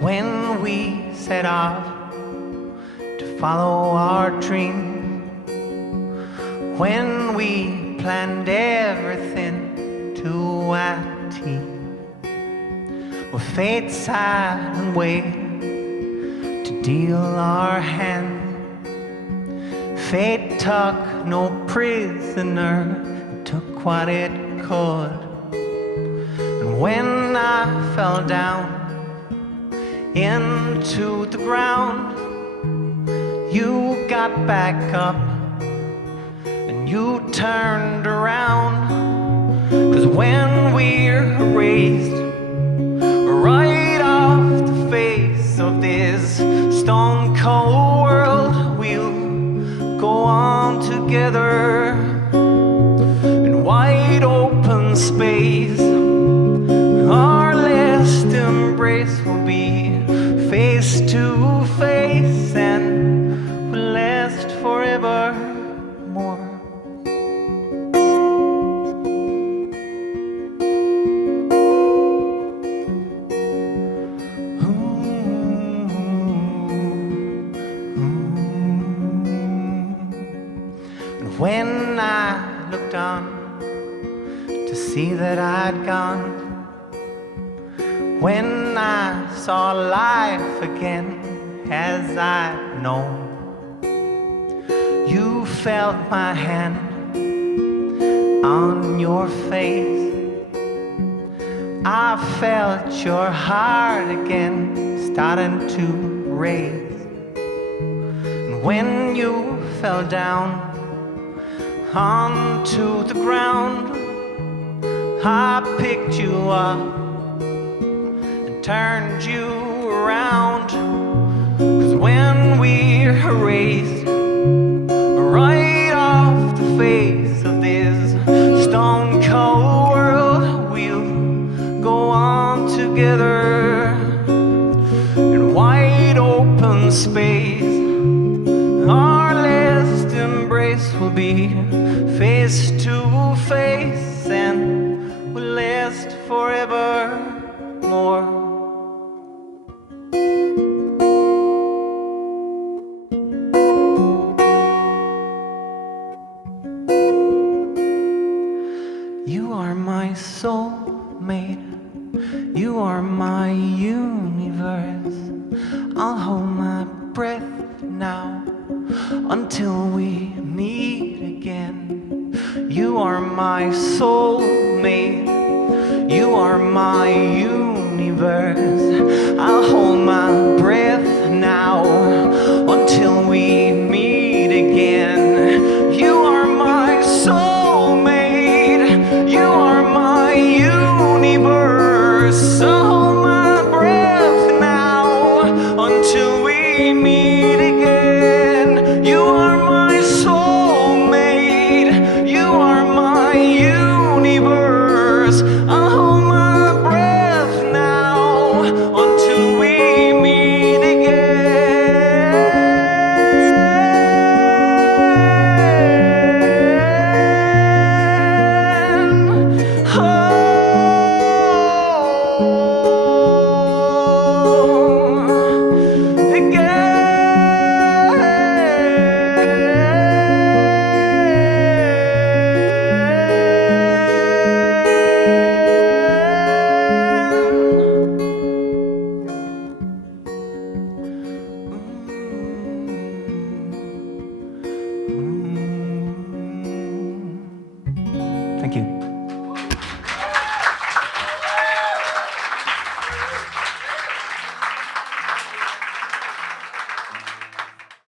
When we set off to follow our dream, when we planned everything to a T, with fate's silent way to deal our hand, fate took no prisoner, it took what it could. And when I fell down into the ground, you got back up and you turned around. 'Cause when we're raised right off the face of this stone cold world, we'll go on together in wide open space. Our last embrace will be face to face and will last forevermore. And when I looked on to see that I'd gone, when I saw life again as I'd known, you felt my hand on your face. I felt your heart again starting to race. And when you fell down onto the ground, I picked you up, turned you around. 'Cause when we're raised right off the face of this stone cold world, we'll go on together in wide open space. Our last embrace will be face to face and will last forevermore. You are my soulmate, you are my universe. I'll hold my breath now until we meet again. You are my soulmate, you are my universe. I'll hold my breath now until we meet again. You are my soulmate, you are my universe. I'll hold my breath now until we meet again. You are my soulmate, you are my universe. I'll hold my breath now until we meet again. Thank you.